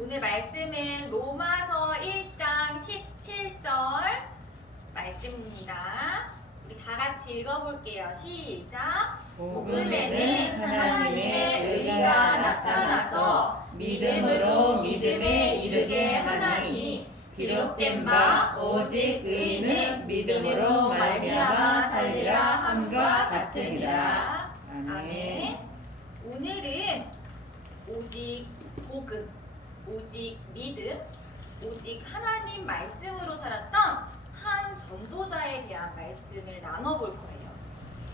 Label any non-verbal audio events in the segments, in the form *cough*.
오늘 말씀은 로마서 1장 17절 말씀입니다. 우리 다 같이 읽어볼게요. 시작. 복음에는 하나님의 의가 나타나서 믿음으로 믿음에 이르게 하나니 기록된 바 오직 의인은 믿음으로 말미암아 살리라 함과 같으니라. 아멘. 오늘은 오직 복음, 오직 믿음, 오직 하나님 말씀으로 살았던 한 전도자에 대한 말씀을 나눠볼 거예요.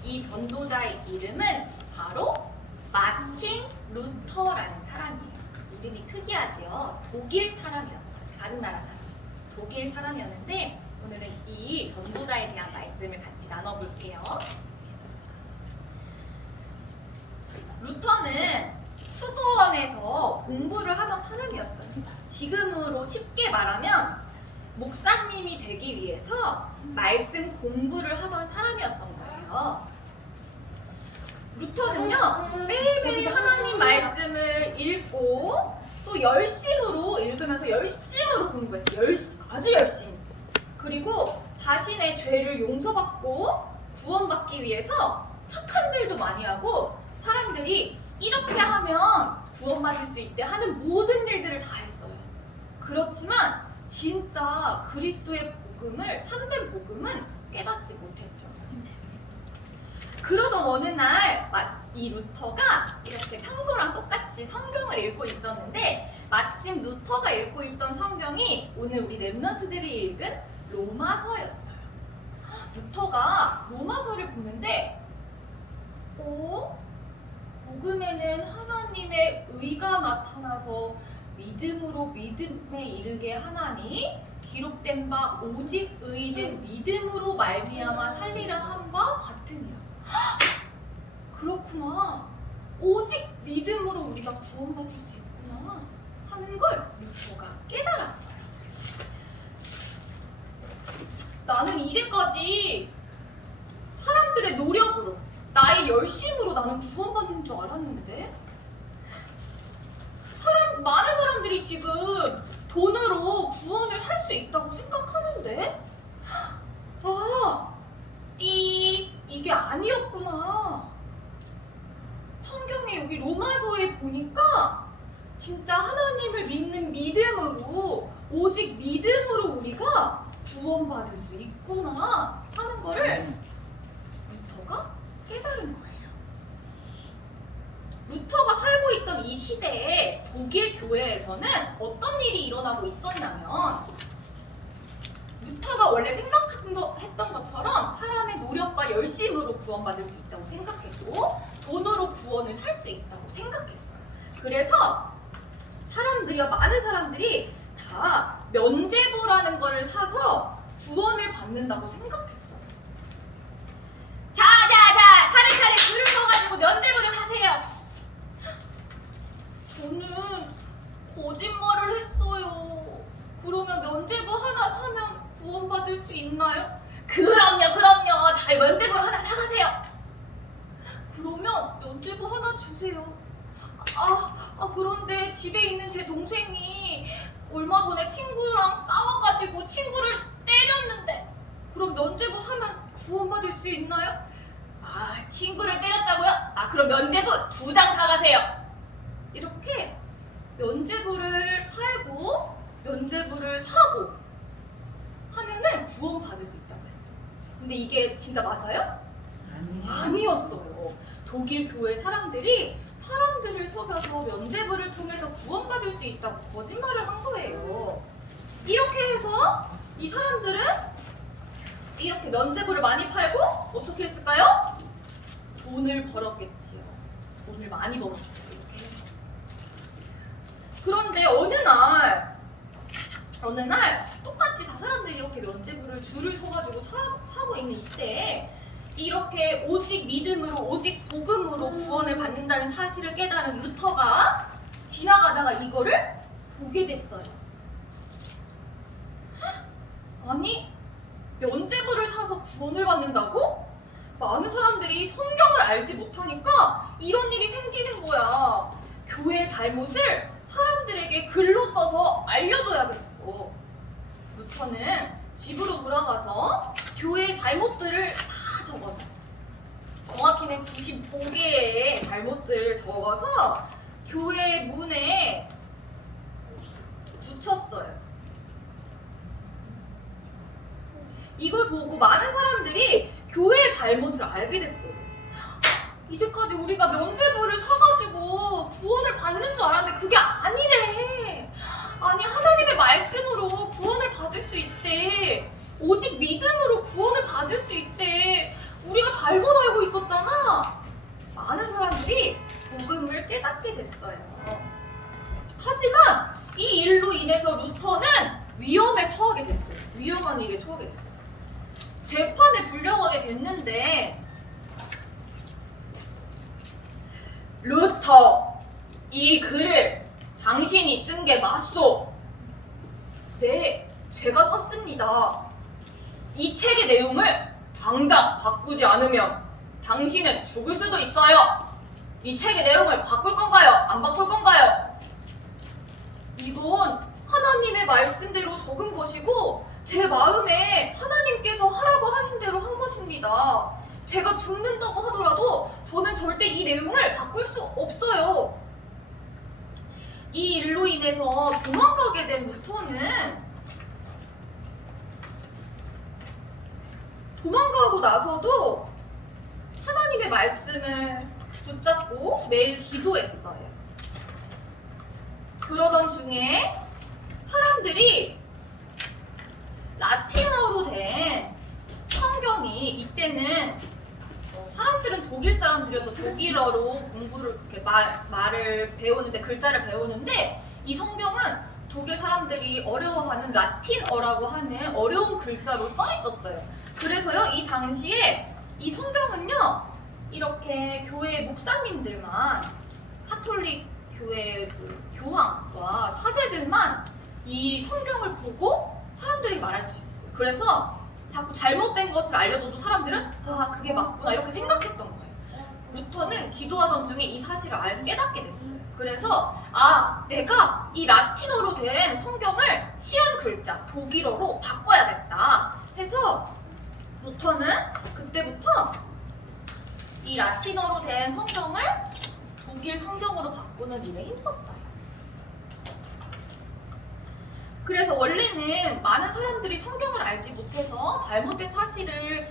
이 전도자의 이름은 바로 마틴 루터라는 사람이에요. 이름이 특이하지요. 독일 사람이었어요. 다른 나라 사람. 독일 사람이었는데 오늘은 이 전도자에 대한 말씀을 같이 나눠볼게요. 루터는 공부를 하던 사람이었어요. 지금으로 쉽게 말하면 목사님이 되기 위해서 말씀 공부를 하던 사람이었던 거예요. 루터는요 매일매일 하나님 말씀을 읽고 또 열심으로 읽으면서 열심으로 공부했어요. 열심, 아주 열심히. 그리고 자신의 죄를 용서받고 구원받기 위해서 착한 일도 많이 하고 사람들이 이렇게 하면 구원받을 수 있대 하는 모든 일들을 다 했어요. 그렇지만 진짜 그리스도의 복음을 참된 복음은 깨닫지 못했죠. 그러던 어느 날 이 루터가 이렇게 평소랑 똑같이 성경을 읽고 있었는데 마침 루터가 읽고 있던 성경이 오늘 우리 랩런트들이 읽은 로마서였어요. *gasps* 루터가 로마서를 보는데 오 복음에는 하나님의 의가 나타나서 믿음으로 믿음에 이르게 하나니 기록된 바 오직 의인은 믿음으로 말미암아 살리라 함과 같으니라. 헉! *gasps* 그렇구나. 오직 믿음으로 우리가 구원받을 수 있구나 하는 걸 루터가 깨달았어요. 나는 이제까지 열심으로 나는 구원받는 줄 알았는데? 사람 많은 사람들이 지금 돈으로 구원을 살 수 있다고 생각하는데 아, 띠 이게 아니었구나. 성경에 여기 로마서에 보니까 진짜 하나님을 믿는 믿음으로 오직 믿음으로 우리가 구원받을 수 있구나 하는 거를 루터가 깨달은 거예요. 루터가 살고 있던 이 시대에 독일 교회에서는 어떤 일이 일어나고 있었냐면 루터가 원래 생각했던 것처럼 사람의 노력과 열심으로 구원받을 수 있다고 생각했고 돈으로 구원을 살 수 있다고 생각했어요. 그래서 사람들이요 많은 사람들이 다 면제부라는 걸 사서 구원을 받는다고 생각했어요. 자자자 차례차례 줄을 서가지고 면제부를 사세요. 저는 거짓말을 했어요. 그러면 면제부 하나 사면 구원받을 수 있나요? 그럼요, 그럼요. 자, 면제부를 하나 사가세요. 그러면 면제부 하나 주세요. 아, 아, 그런데 집에 있는 제 동생이 얼마 전에 친구랑 싸워가지고 친구를 때렸는데 그럼 면제부 사면 구원받을 수 있나요? 아, 친구를 때렸다고요? 아, 그럼 면제부 두 장 사가세요. 이렇게 면제부를 팔고 면제부를 사고 하면은 구원받을 수 있다고 했어요. 근데 이게 진짜 맞아요? 아니었어요. 독일 교회 사람들이 사람들을 속여서 면제부를 통해서 구원받을 수 있다고 거짓말을 한 거예요. 이렇게 해서 이 사람들은 이렇게 면제부를 많이 팔고 어떻게 했을까요? 돈을 벌었겠지요. 돈을 많이 해서. 그런데 어느 날 어느 날 똑같이 다 사람들이 이렇게 면제부를 줄을 서가지고 사, 사고 있는 이때에 이렇게 오직 믿음으로 오직 복음으로 구원을 받는다는 사실을 깨달은 루터가 지나가다가 이거를 보게 됐어요. 아니 면제부를 사서 구원을 받는다고? 많은 사람들이 성경을 알지 못하니까 이런 일이 생기는 거야. 교회의 잘못을 사람들에게 글로 써서 알려줘야겠어. 루터는 집으로 돌아가서 교회의 잘못들을 다 적어서 정확히는 95개의 잘못들을 적어서 교회 문에 붙였어요. 이걸 보고 많은 사람들이 교회의 잘못을 알게 됐어요. 이제까지 우리가 면죄부를 사가지고 구원을 받는 줄 알았는데 그게 아니래. 아니 하나님의 말씀으로 구원을 받을 수 있대. 오직 믿음으로 구원을 받을 수 있대. 우리가 잘못 알고 있었잖아. 많은 사람들이 복음을 깨닫게 됐어요. 하지만 이 일로 인해서 루터는 위험에 처하게 됐어요. 위험한 일에 처하게 됐어요. 재판에 불려가게 됐는데 루터 이 글을 당신이 쓴 게 맞소? 네, 제가 썼습니다. 이 책의 내용을 당장 바꾸지 않으면 당신은 죽을 수도 있어요. 이 책의 내용을 바꿀 건가요? 안 바꿀 건가요? 이건 하나님의 말씀대로 적은 것이고 제 마음에 하나님께서 하라고 하신 대로 한 것입니다. 제가 죽는다고 하더라도 저는 절대 이 내용을 바꿀 수 없어요. 이 일로 인해서 도망가게 된 루터는 도망가고 나서도 하나님의 말씀을 붙잡고 매일 기도했어요. 그러던 중에 사람들이 라틴어로 된 성경이 이때는 어, 사람들은 독일 사람들이어서 독일어로 공부를 이렇게 말, 말을 배우는데 글자를 배우는데 이 성경은 독일 사람들이 어려워하는 라틴어라고 하는 어려운 글자로 써 있었어요. 그래서요 이 당시에 이 성경은요 이렇게 교회 목사님들만 카톨릭 교회 그 교황과 사제들만 이 성경을 보고 사람들이 말할 수 있었어요. 그래서 자꾸 잘못된 것을 알려줘도 사람들은 아 그게 맞구나 이렇게 생각했던 거예요. 루터는 기도하던 중에 이 사실을 알 깨닫게 됐어요. 그래서 아 내가 이 라틴어로 된 성경을 시험 글자 독일어로 바꿔야겠다 해서 루터는 그때부터 이 라틴어로 된 성경을 독일 성경으로 바꾸는 일에 힘썼어요. 그래서 원래는 많은 사람들이 성경을 알지 못해서 잘못된 사실을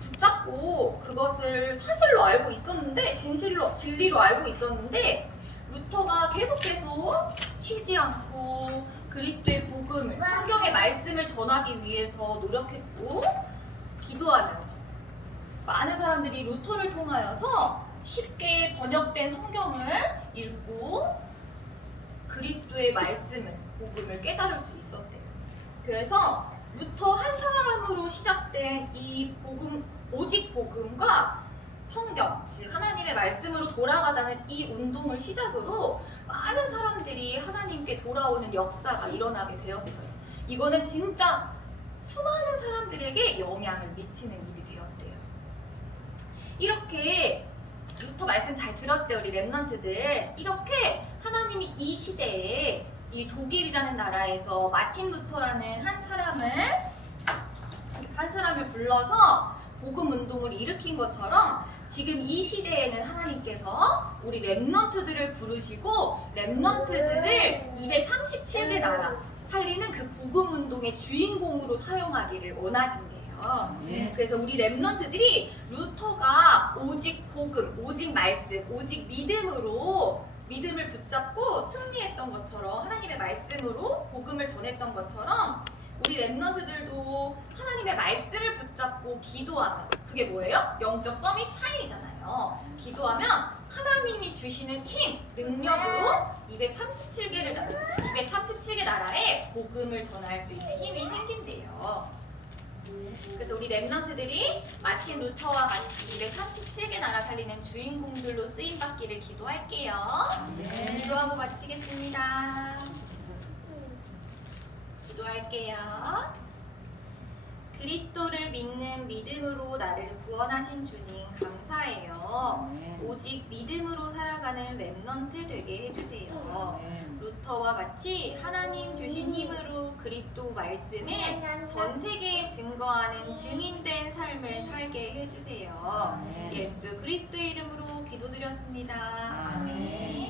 붙잡고 그것을 사실로 알고 있었는데 진실로 진리로 알고 있었는데 루터가 계속 계속 쉬지 않고 그리스도의 복음을 성경의 말씀을 전하기 위해서 노력했고 기도하면서 많은 사람들이 루터를 통하여서 쉽게 번역된 성경을 읽고 그리스도의 말씀을 복음을 깨달을 수 있었대요. 그래서 루터 한 사람으로 시작된 이 복음 오직 복음과 성경 즉 하나님의 말씀으로 돌아가자는 이 운동을 시작으로 많은 사람들이 하나님께 돌아오는 역사가 일어나게 되었어요. 이거는 진짜 수많은 사람들에게 영향을 미치는 일이 되었대요. 이렇게 루터 말씀 잘 들었죠 우리 랩런트들 이렇게 하나님이 이 시대에 이 독일이라는 나라에서 마틴 루터라는 한 사람을 한 사람을 불러서 복음 운동을 일으킨 것처럼 지금 이 시대에는 하나님께서 우리 랩런트들을 부르시고 랩런트들을 237개 나라 살리는 그 복음 운동의 주인공으로 사용하기를 원하신대요. 네. 그래서 우리 랩런트들이 루터가 오직 복음, 오직 말씀, 오직 믿음으로 믿음을 붙잡고 승리했던 것처럼 하나님의 말씀으로 복음을 전했던 것처럼 우리 랩런트들도 하나님의 말씀을 붙잡고 기도하면 그게 뭐예요? 영적 서밋 타임이잖아요. 기도하면 하나님이 주시는 힘, 능력으로 237개를 237개 나라에 복음을 전할 수 있는 힘이 생긴대요. 그래서 우리 랩런트들이 마틴 루터와 같이 237개 나라 살리는 주인공들로 쓰임 받기를 기도할게요. 네. 기도하고 마치겠습니다. 기도할게요. 그리스도를 믿는 믿음으로 나를 구원하신 주님 감사해요. 아멘. 오직 믿음으로 살아가는 랩넌트 되게 해주세요. 아멘. 루터와 같이 하나님 주신 힘으로 그리스도 말씀을 전 세계에 증거하는 증인된 삶을 살게 해주세요. 아멘. 예수 그리스도의 이름으로 기도드렸습니다. 아멘. 아멘.